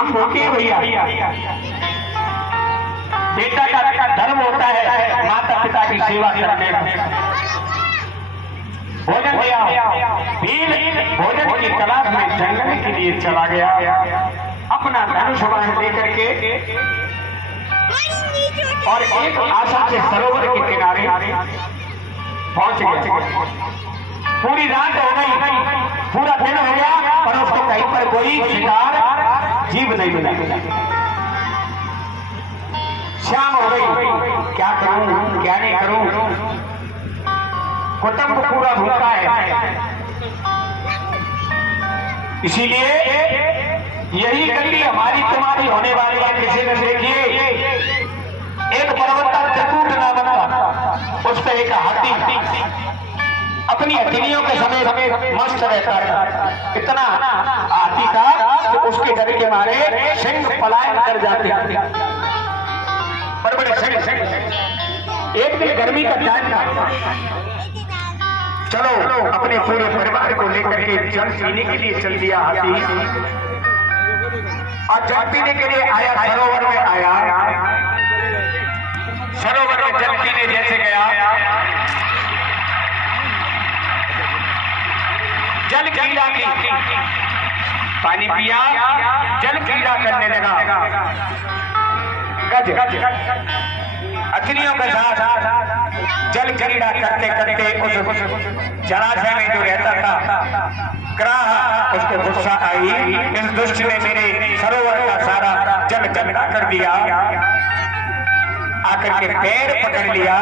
हम भूखे भैया, बेटा का धर्म होता है माता पिता की सेवा करने में। भोजन भैया भील भोजन की तलाश में जंगल के लिए चला गया, अपना धनुष बाण लेकर के और एक आशा से सरोवर के किनारे पहुंच गया। पूरी रात हो गई, पूरा दिन हो गया, पर उसको कहीं पर कोई शिकार जीव नहीं मिला। शाम हो गई, क्या करूं क्या नहीं करूं, कुटुंब पूरा भूखा है। इसीलिए यही गली हमारी तुम्हारी होने वाली है। किसी ने देखिए एक पर्वत का त्रिकूट नाम का, उस पर एक हाथी अपनी हथेलियों के समय मस्त रहता है। इतना हाथी था कि उसके डर के मारे सिंह पलायन कर जाते हैं, बड़े सिंह। एक दिन गर्मी का टाइम था, चलो अपने पूरे परिवार को लेकर के जल पीने के लिए चल दिया हाथी। और जल पीने के लिए आया, सरोवर में आया, सरोवर में जल पीने जैसे गया, जल क्रीड़ा की, पानी पिया, जल क्रीड़ा करने लगा। गज अग्नियों के साथ जल क्रीड़ा करते करते उस जलाशय में जो रहता था ग्राह, उसको गुस्सा आई, इस दुष्ट ने मेरे सरोवर का सारा जल गंदा कर दिया। आकर के पैर पकड़ लिया।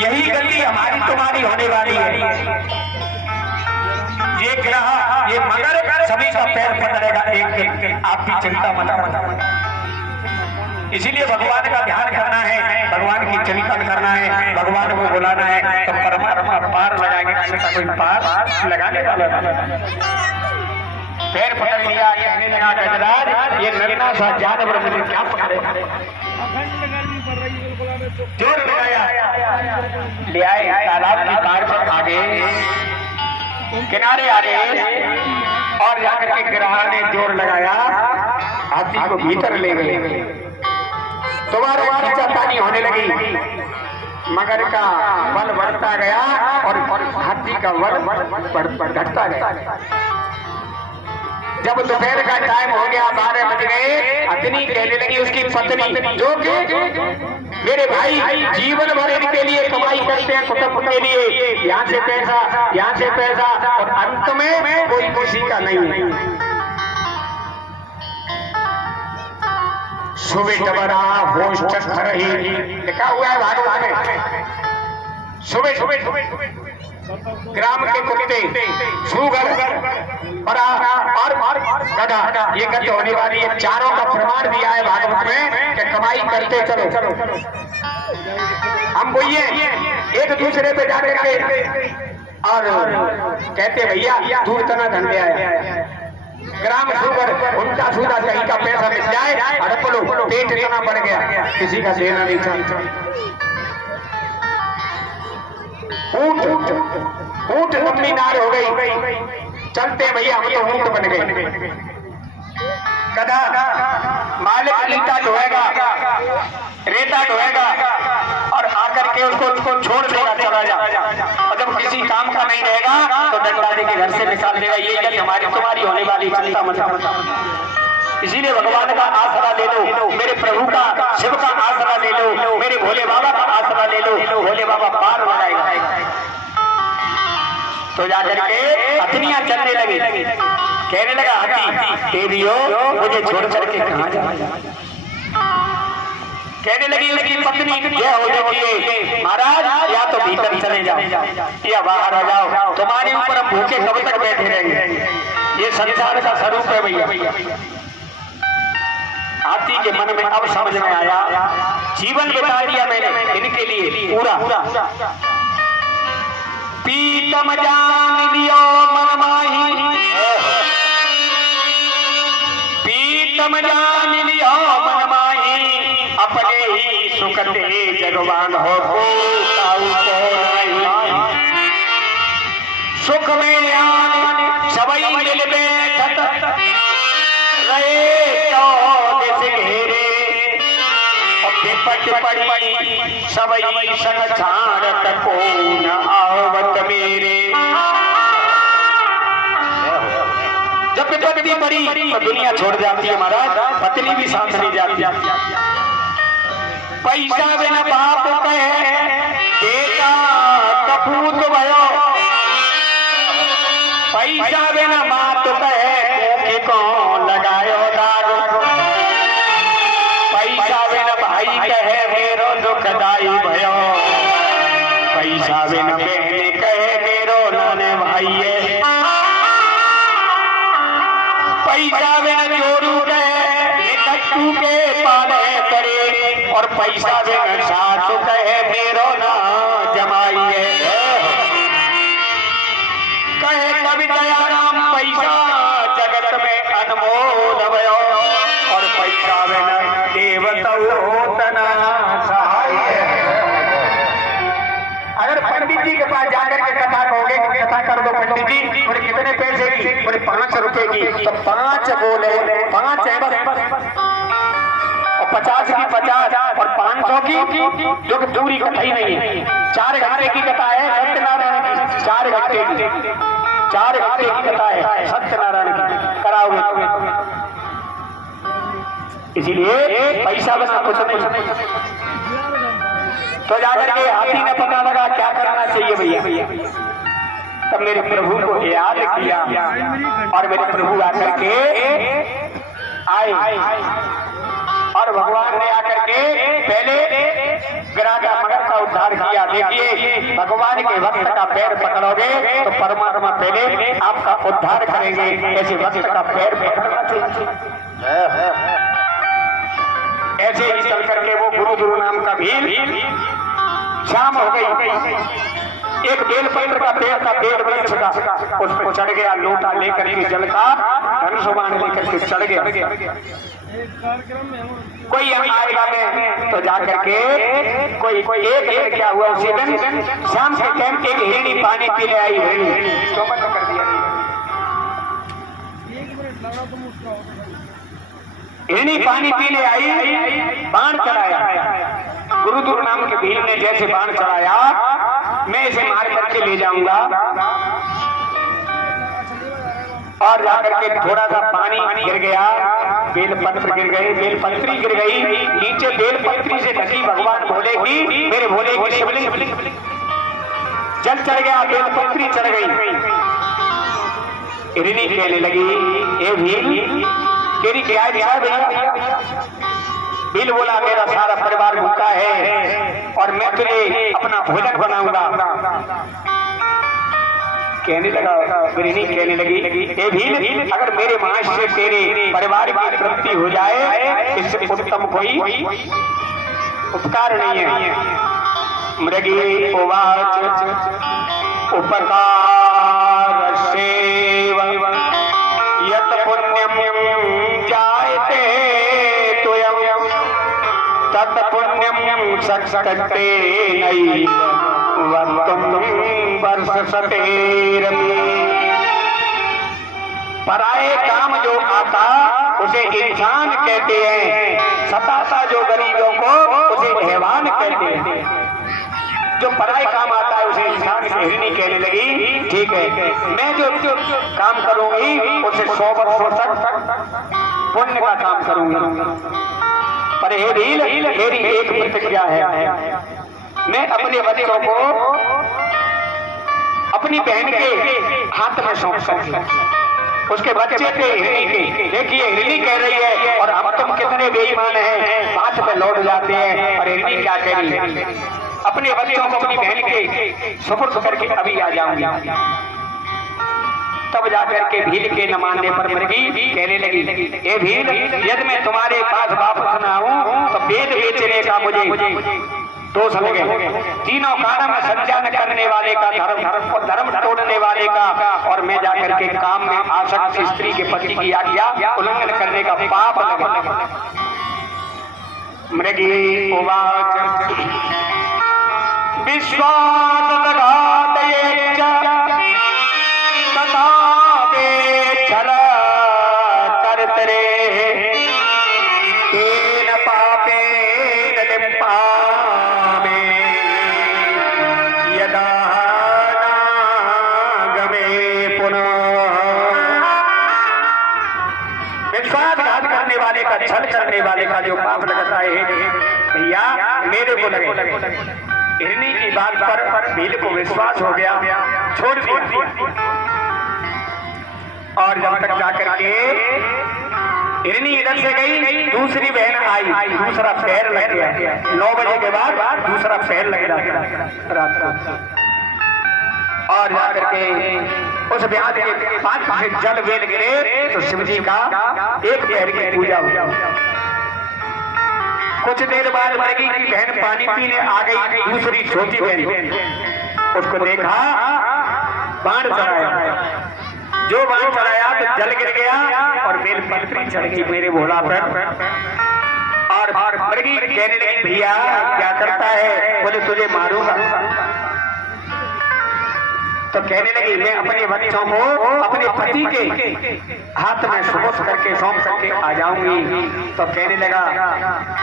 यही गलती हमारी तुम्हारी होने वाली है। ये ग्रह, ये मगर सभी का पैर पकड़ेगा एक दिन, आप भी चिंता मत। इसीलिए भगवान का ध्यान करना है, भगवान की चिंतन करना है, भगवान को बुलाना है, तो परमात्मा पार लगाएंगे। कोई पार लगाने वाला पैर पकड़ लिया, कहने लगा गजराज ये नन्ना सा जानवर मुझे क्या पकड़ेगा। जोर लगाया, ले आए तालाब की पार पर आगे किनारे आ गए और जाकर के गिरहा ने जोर लगाया, हाथी को भीतर ले गए। तुम्हारी चट्टानी होने लगी, मगर का बल बढ़ता गया और हाथी का बल घटता गया। जब दोपहर का टाइम हो गया, 12 बज गए, अग्नि कहने लगी उसकी पत्नी, जो कि मेरे भाई जीवन भर इनके लिए कमाई करते हैं, कुटुंब के लिए, यहाँ से पैसा यहाँ से पैसा, और अंत में कोई खुशी का नहीं है। सुबह टबरा होश चख रही, लिखा हुआ है भागवत में। सुबह ग्राम के कुत्ते, सुगर और गधा, ये गति होने वाली है। चारों का प्रमाण दिया है भागवत में कि कमाई करते चलो। हम बोलिए एक दूसरे पे जाने के और कहते भैया दूर तना धंधे आया, ग्राम सुगर उनका सूदा कहीं का पैसा मिल जाए, हड़प लो, पेट इतना बढ़ गया, किसी का देना नहीं चाहिए। ऊंट लंबी नार हो गई, चलते भैया हम तो ऊंट बन गए। गधा मालिक ईटा ढोएगा, रेता ढोएगा और आकर के उसको छोड़ देगा, चला जा, और जब किसी काम का नहीं रहेगा तो डंडा देके घर से निकाल देगा। ये गति हमारी तुम्हारी होने वाली, चिंता मत। इसीलिए भगवान का आसरा ले लो, मेरे प्रभु का, शिव का आसरा ले लो, मेरे भोले बाबा का आसरा ले लो, भोले बाबा पार लगाएगा। तो जाकर के पत्नियां चलने लगी, कहने लगा हाथी तेरियो मुझे छोड़ करके कहाँ जा। कहने लगी उसकी पत्नी, यह हो जाइए महाराज, या तो भीतर चले जाओ या बाहर आ जाओ, तुम्हारे ऊपर हम भूखे कब तक बैठे रहेंगे। ये संसार का स्वरूप है भैया। हाथी के मन में अब समझ में आया, जीवन बिता दिया मैंने इनके लिए पूरा। पीतम जान लियो मन माही, पीतम जान लियो मन माही, अपने ही सुखते जगवान हो सुख में आन सबई मिल बैठत रहे तो दिस घेरे और विपट पड़ी सबई संग छाड़त को न आवत मेरे। जब विपत्ति पड़ी तो दुनिया छोड़ जाती है महाराज, पत्नी भी साथ नहीं जाती। पैसा बिना बाप कहे बेटा कपूत भयो, पैसा बिना मात कहे कि कौन लगायो दाग, पैसा बिना भाई कहे मेरो दुखदाई भयो, पैसा बिना बहन कहे मेरो नाने भाई, पैसा बिना चोरू कहे कट्टू के पाले करे, और पैसा बिना सासु कहे मेरो ना जमाइए। कहे कवि दयाराम पैसा जगत में अनमोल भयो, और पैसा बिना देवता होतना सहाय। अगर पंडित जी के पास जाकर के कथा कहोगे, कथा कर दो पंडित जी, बोले कितने पैसे की, बोले 5 रुपए की, तो 5 बोले 5 है बस, और 50 की 50 और 500 की, जो कि पूरी कथा ही नहीं है। 4 घंटे की कथा है सत्यनारायण की, 4 घंटे की, 4 घंटे की कथा है सत्यनारायण की, कराओगे। इसीलिए पैसा बना कुछ नहीं। तो जाकर के हाथी ने पता लगा क्या करना चाहिए भैया, तब मेरे प्रभु को याद किया, और मेरे प्रभु आकर के आए, और भगवान ने आकर के पहले गिराजा मगर का उद्धार किया। देखिए भगवान के भक्त का पैर पकड़ोगे तो परमात्मा पहले आपका उद्धार करेंगे, ऐसे भक्त का पैर पकड़ना चाहिए। ऐसे ही चल करके वो गुरु नाम का भील शाम हो गई, एक बेलपत्र का पेड़ का पेड़ वृक्ष का, उस पर चढ़ गया, लोटा लेकर के जल का धनुष्मान लेकर के चढ़ गया। कोई आएगा में तो जाकर के कोई एक क्या हुआ, उसी दिन शाम के टाइम एक हिरणी पानी पीने आई, तो कर दिया। हिरणी पानी पीने आई, बाण चलाया, गुरुदुर नाम के भील ने जैसे बाण चलाया, मैं इसे मार करके ले जाऊंगा, और जाकर के थोड़ा सा पानी गिर गया, बेलपत्र गिर गए, बेलपत्री गिर गई, नीचे बेलपत्री से ढकी भगवान भोले की, मेरे भोले की शिवलिंग, जल चढ़ गया, बेलपत्री चढ़ गई। हिरणी कहने लगी, ए भील तेरी क्या इच्छा है भैया? भील बोला मेरा सारा परिवार भूखा है और मैं तुझे अपना भोजन बनाऊंगा। कहने लगा, हिरणी कहने लगी, ए भील अगर मेरे मांस से तेरे परिवार की तृप्ति हो जाए, इससे उत्तम कोई उपकार नहीं है। मृगी उवाच उपकार सेवा यत पुण्यम जायते तुयम तत् पुण्यम सकते नहीं वक्तुम वर्षसतेरपि। पराये काम जो आता उसे इंसान कहते हैं, सताता जो गरीबों को उसे हैवान कहते हैं। जो पराये काम आता है उसे इंसान हिरणी कहने लगी, ठीक है मैं जो काम करूंगी उसे 100 वर्षों तक पुण्य का काम करूंगी। पर हे भील मेरी एक प्रतिज्ञा है, मैं अपने बच्चों को अपनी बहन के हाथ में सौंप सकती, उसके बच्चे थे हिरणी के। देखिए हिरणी कह रही है और हम तुम कितने बेईमान हैं, हाथ में लौट जाते हैं। और हिरणी क्या कह रही है, अपने बच्चों को अपनी बहन के सुपुर्द करके अभी आ जाऊंगी। तब जाकर के भील के न मानने पर मृगी कहने लगी, ए भील यदि मैं तुम्हारे पास वापस न आऊं तो वेद बेचने का मुझे दोष लगे। तीनों कारण में संज्ञा न करने वाले का धर्म और धर्म तोड़ने वाले का, और मैं जाकर के काम में आसक्त स्त्री के पति की आज्ञा उल्लंघन करने का पाप लगे। मृगी उवाच विश्वासघातये च का छल करने वाले का जो पाप लगता है भैया मेरे को लगे। हिरनी की बात पर भील को विश्वास हो गया, छोड़ दिया। और जब तक जाकर के हिरनी इधर से गई, दूसरी बहन आई, दूसरा पैर लग गया। 9 बजे के बाद दूसरा पैर लग गया रात को। और जाकर के उस ब्याज के पास से जल वेल गिरे तो शिव जी का एक पैर की पूजा हुई। कुछ देर बाद लगी कि बहन पानी पीने आ गई, दूसरी छोटी बहन, उसको देखा बाण चढ़ाया। जो बाण चढ़ाया तो जल गिर गया और बेल पत्री चढ़ गई मेरे भोला पर। और मरगी कहने लगी भैया क्या करता है? बोले तुझे मारूंगा। तो कहने लगी मैं अपने बच्चों को अपने पति के हाथ में सुबह करके सौंप करके आ जाऊंगी। तो कहने लगा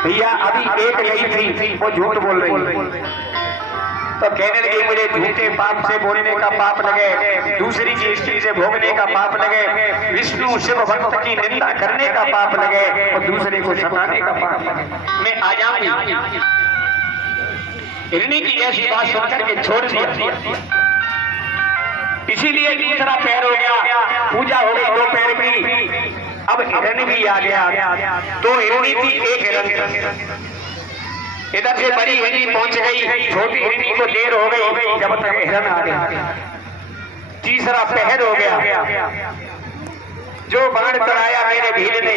भैया अभी एक यही थी, वो झूठ बोल रही। तो कहने लगी मुझे झूठे पाप से बोलने का पाप लगे, दूसरी की स्त्री से भोगने का पाप लगे, विष्णु शिव भक्त की निंदा करने का पाप लगे और दूसरे को सताने का पाप लगे, मैं आ जाऊंगी। हिरनी की ऐसी बात सुनकर के छोड़ दिया। इसीलिए दूसरा पैर हो गया, पूजा हो गई 2 पैर की। अब हिरण भी आ गया। 2 हिरनी थी, एक हिरण। इधर से बड़ी हिरनी पहुंच गई, छोटी हिरनी को देर हो गई जब तक हिरण आ गया। तीसरा पहर हो गया। जो बाण चढ़ाया मेरे भील ने,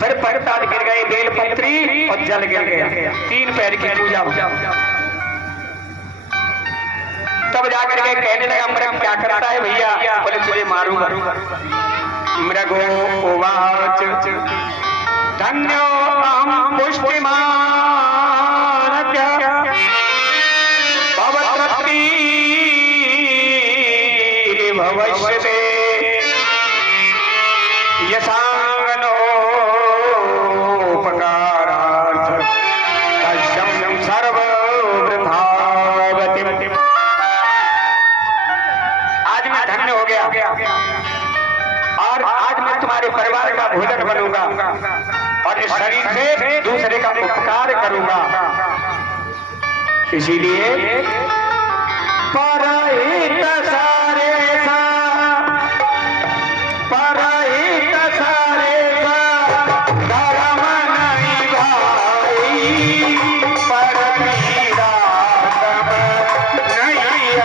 फिर परताल गिर गए बेल पत्री और जल गिर गया। 3 पैर की पूजा हो। तब जाकर के कहने लगा मृग क्या करता है भैया? बोले तुझे मारूंगा। मृगोवाच धन्यो अहं पुष्टिमान भवत्रप्ति भवष्यते यशांगनो उपकारार्थ तस्यं सर्ववृथावति। आज मैं धन्य हो गया और आज मैं तुम्हारे परिवार का भोजन बनूंगा और इस शरीर से दूसरे का उपकार करूंगा। इसीलिए परहित सारे सा, परहित सारे सा धर्म नहीं भाई, पर पीड़ा नहीं भाई।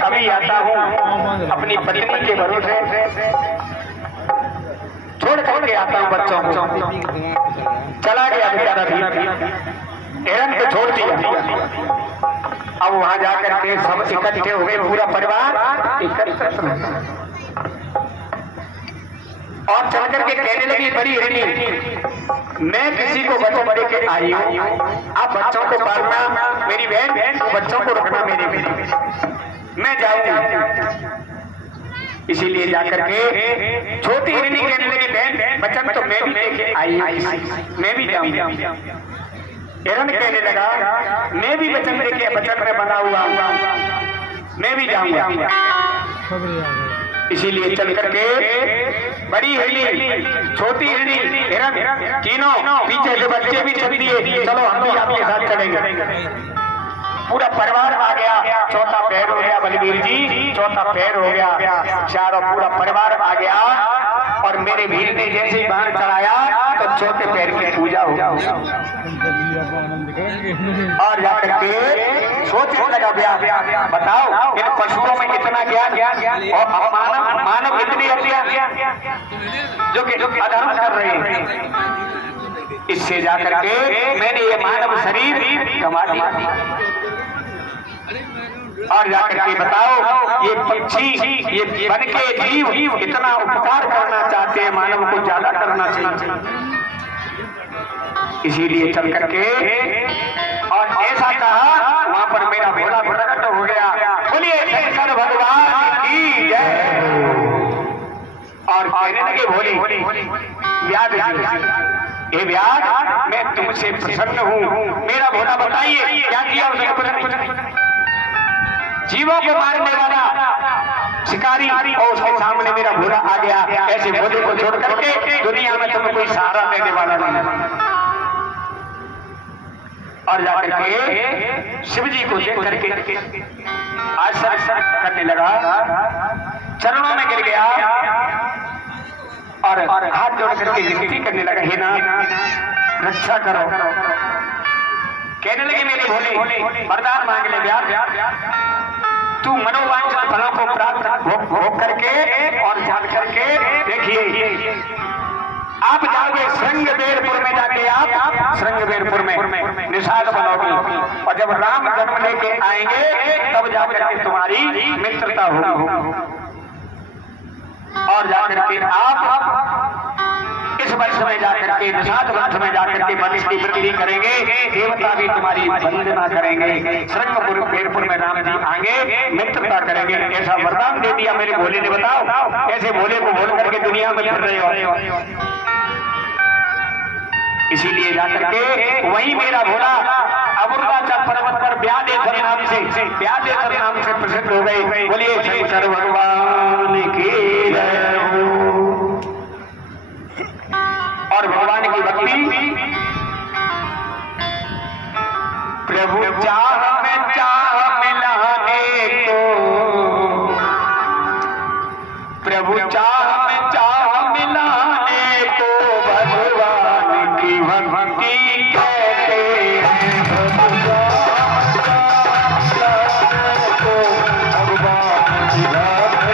अभी आता हूँ अपनी पत्नी के भरोसे छोड़ करके आता हूँ बच्चों को। चला गया बेचारा भी, हिरण को छोड़ दिया। अब वहां जाकर के सब इकट्ठे हो गए, पूरा परिवार इकट्ठे और चल करके कहने लगी बड़ी हिरनी मैं किसी को बच्चों लेके आई हूँ, आप बच्चों को पालना, मेरी बहन बच्चों को रखना मेरी, मैं जाऊंगी। इसीलिए जाकर के छोटी हिरनी कहने लगी बहन बच्चन तो मैं भी लेके आई हूँ, मैं भी जाऊंगी। हिरण कहने लगा मैं भी बच्चन लेके बच्चन में बना हुआ मैं भी जाऊंगा। इसीलिए चल करके बड़ी हिरनी छोटी हिरनी हिरण तीनों पीछे से बच्चे भी चल दिए, चलो हम भी आपके साथ चलेंगे। पूरा परिवार आ गया, चौथा पैर हो गया बलबीर जी, चौथा पैर हो गया, चारों पूरा परिवार आ गया। और मेरे भीर ने जैसे बाण चढ़ाया तो चौथे पैर की पूजा हो गया। और जाकर के सोचने लगा बताओ इन पशुओं में इतना इतना ज्ञान और मानव मानव इतनी हत्या जो कि अधर्म कर रहे हैं, इससे जाकर के मैंने ये मानव शरीर गंवा दिया। और जाकर के बताओ ये पक्षी ये बन के जीव इतना उपकार करना चाहते हैं, मानव को ज्यादा करना चाहिए, इसीलिए चल करके और ऐसा कहा, वहां पर मेरा भोला प्रकट हो गया। बोलिए शंकर भगवान की जय। और कहने लगे भोले व्याध ये व्याध मैं तुमसे प्रसन्न हूँ, मेरा भोला बताइए क्या किया उसने? कुछ जीवों को मारने वाला शिकारी और उसके सामने मेरा भोला आ गया। ऐसे भोले को छोड़ करके दुनिया में तुम्हें कोई सहारा देने वाला नहीं। और जाकर के शिव जी को देख करके आश्चर्य करने लगा, चरणों में गिर गया और हाथ जोड़ करके विनती करने लगा, हे नाथ रक्षा करो। कहने लगे मेरे भोले वरदान मांग ले व्याध, तू मनोवांछित फलों को प्राप्त भोग करके और जान करके देखिए आप जाओगे श्रृंगबेरपुर में, जाके आप श्रृंगबेरपुर में निषाद बनोगे और जब राम जन्म लेके आएंगे तब जाकर के तुम्हारी मित्रता होगी। और जाकर के आप इस वर्ष में जाकर के निषाद वंश में जाकर के वंश की वृद्धि करेंगे, देवता भी तुम्हारी वंदना करेंगे, श्रृंगबेरपुर में राम जी आएंगे, मित्रता करेंगे। ऐसा वरदान दे दिया मेरे भोले ने। बताओ ऐसे भोले को बोल करके दुनिया में फिर रहे हो। इसीलिए जाकर के वही मेरा भोला अमृताचल पर्वत पर व्यादेश्वर नाम से प्रसिद्ध हो गए। बोलिए शंकर भगवान की जय हो। और भगवान की भक्ति प्रभु चाह मिलाने को, प्रभु चाह मिलाने को भगवान की भक्ति कहते हैं। प्रभु चाह मिलाने को भगवान की भक्ति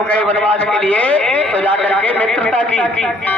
जब गए वनवास के लिए तो जाकर के मित्रता की